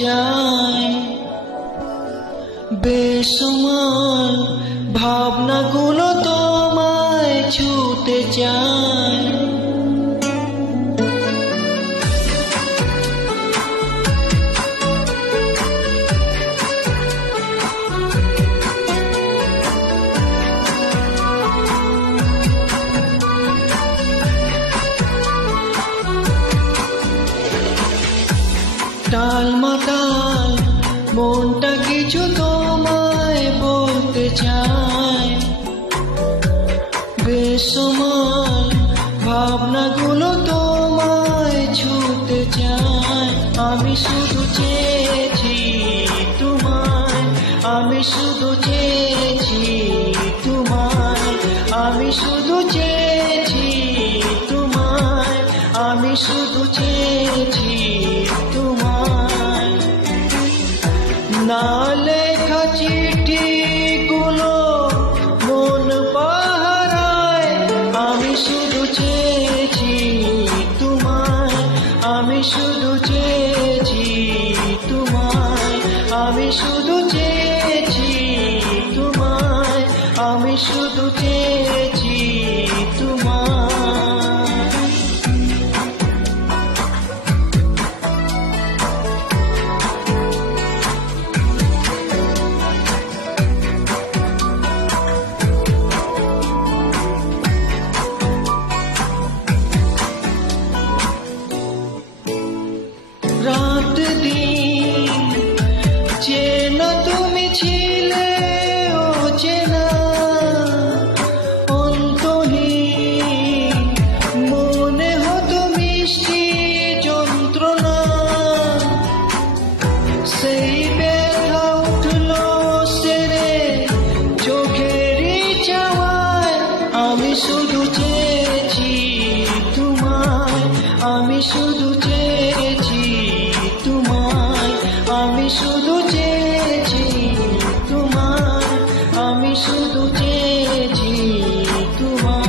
চাই, বেসুমার ভাবনাগুলো তোমায় ছুতে চাই। টালমাটাল মনটা কিছু তোমায় বলতে চায়, বেসুমার ভাবনাগুলো তোমায় ছুতে চায়। আমি শুধু চেয়েছি তোমায়, আমি শুধু চেয়েছি তোমায়, আমি শুধু চেয়েছি তোমায়, আমি শুধু চেয়েছি তোমায়। না লেখা চিঠিগুলো মন পাহারায়, আমি শুধু চেয়েছি তোমায়, আমি শুধু চেয়েছি তোমায়, আমি শুধু চেয়েছি তোমায়, আমি শুধু চেয়েছি তোমায়। রাত দিন চেনা তুমি ছিলে অচেনা, অন্তহীন মনে হতো মিষ্টি যন্ত্রণা। সেই ব্যথা উঠলো সেরে চোখেরই চাওয়ায়, আমি শুধু চেয়েছি তোমায়, আমি শুধু চেয়েছি তোমায়, আমি শুধু চেয়েছি তোমায়, আমি শুধু চেয়েছি তোমায়।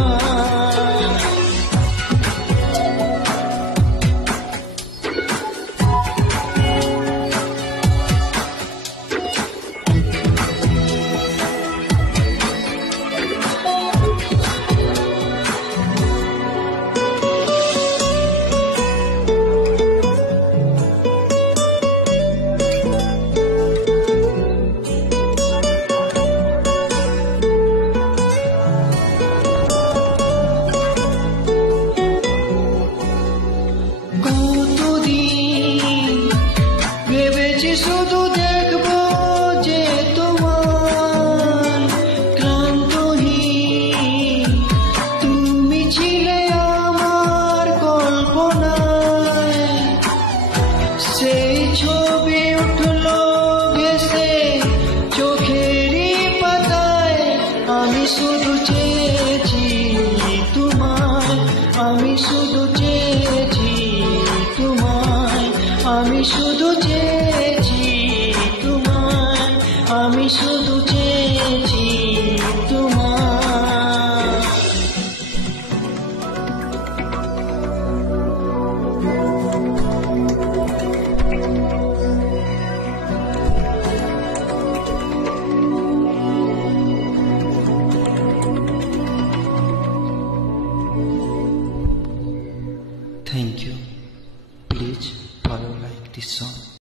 শুধু দেখবো যে তোমার ক্লান্তহীন, তুমি ছিলে আমার কল্পনায়। সেই ছবি উঠলো ভেসে চোখেরই পাতায়, আমি শুধু চেয়েছি তোমায়, আমি শুধু চেয়েছি তোমায়, আমি শুধু চেয়েছি তোমায়, আমি শুধু চেয়েছি তোমায়। Thank you. Please follow like this song.